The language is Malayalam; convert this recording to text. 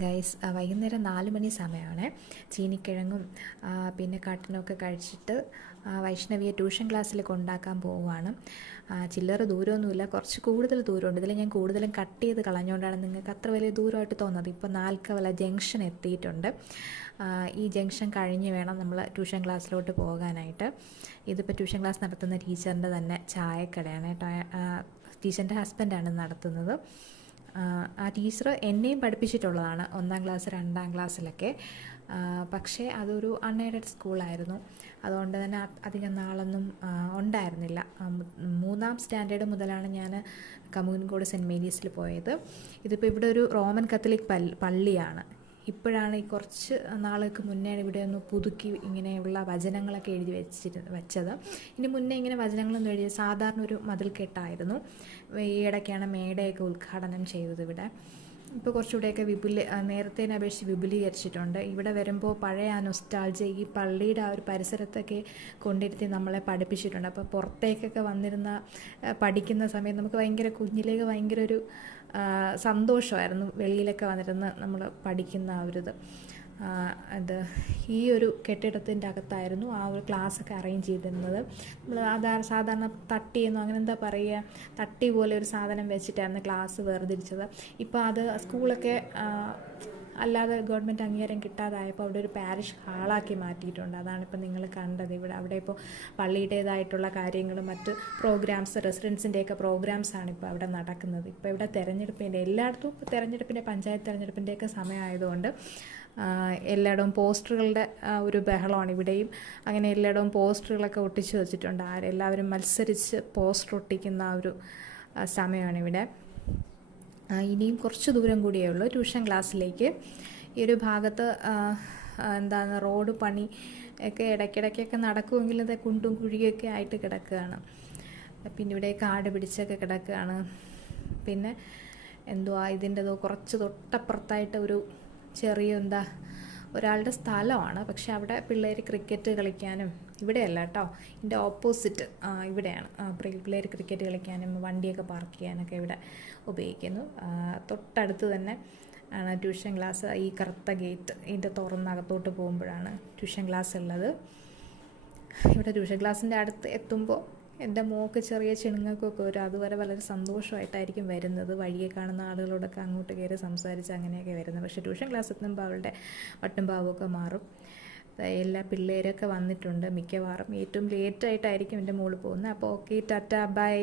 ഗൈസ് വൈകുന്നേരം 4 മണി സമയമാണ്. ചീനിക്കിഴങ്ങും പിന്നെ കട്ടനൊക്കെ കഴിച്ചിട്ട് വൈഷ്ണവിയെ ട്യൂഷൻ ക്ലാസ്സിൽ കൊണ്ടാക്കാൻ പോവുകയാണ്. ചില്ലറ ദൂരമൊന്നുമില്ല, കുറച്ച് കൂടുതൽ ദൂരമുണ്ട്. ഇതിൽ ഞാൻ കൂടുതലും കട്ട് ചെയ്ത് കളഞ്ഞുകൊണ്ടാണ് നിങ്ങൾക്ക് അത്ര വലിയ ദൂരമായിട്ട് തോന്നുന്നത്. ഇപ്പോൾ നാൽക്കവല ജംഗ്ഷൻ എത്തിയിട്ടുണ്ട്. ഈ ജംഗ്ഷൻ കഴിഞ്ഞ് വേണം നമ്മൾ ട്യൂഷൻ ക്ലാസ്സിലോട്ട് പോകാനായിട്ട്. ഇതിപ്പോൾ ട്യൂഷൻ ക്ലാസ് നടത്തുന്ന ടീച്ചറിൻ്റെ തന്നെ ചായക്കടയാണ് കേട്ടോ. ടീച്ചറിൻ്റെ ഹസ്ബൻഡാണ് നടത്തുന്നത്. ആ ടീച്ചർ എന്നെയും പഠിപ്പിച്ചിട്ടുള്ളതാണ് 1ാം ക്ലാസ് 2ാം ക്ലാസ്സിലൊക്കെ. പക്ഷേ അതൊരു അൺഎയ്ഡഡ് സ്കൂളായിരുന്നു. അതുകൊണ്ട് തന്നെ അധികം നാളൊന്നും ഉണ്ടായിരുന്നില്ല. 3ാം സ്റ്റാൻഡേർഡ് മുതലാണ് ഞാൻ കമുകൻകോട് സെൻറ്റ് മേരീസിൽ പോയത്. ഇതിപ്പോൾ ഇവിടെ ഒരു റോമൻ കത്തലിക് പള്ളിയാണ്. ഇപ്പോഴാണ് ഈ കുറച്ച് നാളുകൾക്ക് മുന്നേ ഇവിടെ ഒന്ന് പുതുക്കി ഇങ്ങനെയുള്ള വചനങ്ങളൊക്കെ എഴുതി വെച്ചത്. ഇനി മുന്നേ ഇങ്ങനെ വചനങ്ങളൊന്നും എഴുതി സാധാരണ ഒരു മതിൽക്കെട്ടായിരുന്നു. ഈ ഇടയ്ക്കാണ് മേടയൊക്കെ ഉദ്ഘാടനം ചെയ്തത് ഇവിടെ. ഇപ്പോൾ കുറച്ചുകൂടെയൊക്കെ നേരത്തേനെ അപേക്ഷിച്ച് വിപുലീകരിച്ചിട്ടുണ്ട്. ഇവിടെ വരുമ്പോൾ പഴയ ആ നൊസ്റ്റാൾജിയ ഈ പള്ളിയുടെ ആ ഒരു പരിസരത്തൊക്കെ കൊണ്ടിരുത്തി നമ്മളെ പഠിപ്പിച്ചിട്ടുണ്ട്. അപ്പോൾ പുറത്തേക്കൊക്കെ വന്നിരുന്ന പഠിക്കുന്ന സമയത്ത് നമുക്ക് ഭയങ്കര കുഞ്ഞിലേക്ക് ഭയങ്കര ഒരു സന്തോഷമായിരുന്നു. വെളിയിലൊക്കെ വന്നിരുന്ന് നമ്മൾ പഠിക്കുന്ന ആ ഒരു അത് ഈ ഒരു കെട്ടിടത്തിൻ്റെ അകത്തായിരുന്നു ആ ഒരു ക്ലാസ്സൊക്കെ അറേഞ്ച് ചെയ്തിരുന്നത്. നമ്മൾ സാധാരണ തട്ടിയെന്നോ അങ്ങനെ എന്താ പറയുക, തട്ടി പോലെ ഒരു സാധനം വെച്ചിട്ടായിരുന്നു ക്ലാസ് വേർതിരിച്ചത്. ഇപ്പോൾ അത് സ്കൂളൊക്കെ അല്ലാതെ ഗവൺമെൻറ് അംഗീകാരം കിട്ടാതായപ്പോൾ അവിടെ ഒരു പാരിഷ് ഹാളാക്കി മാറ്റിയിട്ടുണ്ട്. അതാണിപ്പോൾ നിങ്ങൾ കണ്ടത്. അവിടെ ഇപ്പോൾ പള്ളിയുടേതായിട്ടുള്ള കാര്യങ്ങളും മറ്റ് പ്രോഗ്രാംസ് റെസിഡൻസിൻ്റെയൊക്കെ പ്രോഗ്രാംസാണ് ഇപ്പോൾ അവിടെ നടക്കുന്നത്. ഇപ്പോൾ ഇവിടെ തെരഞ്ഞെടുപ്പിൻ്റെ എല്ലായിടത്തും ഇപ്പോൾ തെരഞ്ഞെടുപ്പിൻ്റെ പഞ്ചായത്ത് തെരഞ്ഞെടുപ്പിൻ്റെയൊക്കെ സമയമായതുകൊണ്ട് എല്ലായിടവും പോസ്റ്ററുകളുടെ ഒരു ബഹളമാണ്. ഇവിടെയും അങ്ങനെ എല്ലായിടവും പോസ്റ്ററുകളൊക്കെ ഒട്ടിച്ച് വെച്ചിട്ടുണ്ട്. എല്ലാവരും മത്സരിച്ച് പോസ്റ്റർ ഒട്ടിക്കുന്ന ആ ഒരു സമയമാണ് ഇവിടെ. ഇനിയും കുറച്ച് ദൂരം കൂടിയേ ഉള്ളൂ ട്യൂഷൻ ക്ലാസ്സിലേക്ക്. ഈ ഒരു ഭാഗത്ത് റോഡ് പണി ഒക്കെ ഇടയ്ക്കിടയ്ക്കൊക്കെ നടക്കുമെങ്കിലും ഇത് കുണ്ടും കുഴിയൊക്കെ ആയിട്ട് കിടക്കുകയാണ്. പിന്നെ ഇവിടെ കാട് പിടിച്ചൊക്കെ കിടക്കുകയാണ്. പിന്നെ ഇതിൻ്റെ കുറച്ച് തൊട്ടപ്പുറത്തായിട്ട് ഒരു ചെറിയ ഒരാളുടെ സ്ഥലമാണ്. പക്ഷെ അവിടെ പിള്ളേർ ക്രിക്കറ്റ് കളിക്കാനും, ഇവിടെയല്ല കേട്ടോ, ഇതിൻ്റെ ഓപ്പോസിറ്റ് ഇവിടെയാണ് പിള്ളേർ ക്രിക്കറ്റ് കളിക്കാനും വണ്ടിയൊക്കെ പാർക്ക് ചെയ്യാനൊക്കെ ഇവിടെ ഉപയോഗിക്കുന്നു. തൊട്ടടുത്ത് തന്നെ ആണ് ട്യൂഷൻ ക്ലാസ്. ഈ കറുത്ത ഗേറ്റ് ഇതിൻ്റെ തുറന്നകത്തോട്ട് പോകുമ്പോഴാണ് ട്യൂഷൻ ക്ലാസ് ഉള്ളത്. ഇവിടെ ട്യൂഷൻ ക്ലാസ്സിൻ്റെ അടുത്ത് എത്തുമ്പോൾ എൻ്റെ മോൾക്ക് ചെറിയ ചിണുങ്ങൾക്കൊക്കെ വരും. അതുവരെ വളരെ സന്തോഷമായിട്ടായിരിക്കും വരുന്നത്. വഴിയെ കാണുന്ന ആളുകളോടൊക്കെ അങ്ങോട്ട് കയറി സംസാരിച്ച് അങ്ങനെയൊക്കെ വരുന്നത്. പക്ഷേ ട്യൂഷൻ ക്ലാസ് എത്തുമ്പോൾ അവളുടെ വട്ടും പാവമൊക്കെ മാറും. എല്ലാ പിള്ളേരൊക്കെ വന്നിട്ടുണ്ട് മിക്കവാറും. ഏറ്റവും ലേറ്റായിട്ടായിരിക്കും എൻ്റെ മോള് പോകുന്നത്. അപ്പോൾ ഓക്കെ, ടാറ്റ, ബൈ.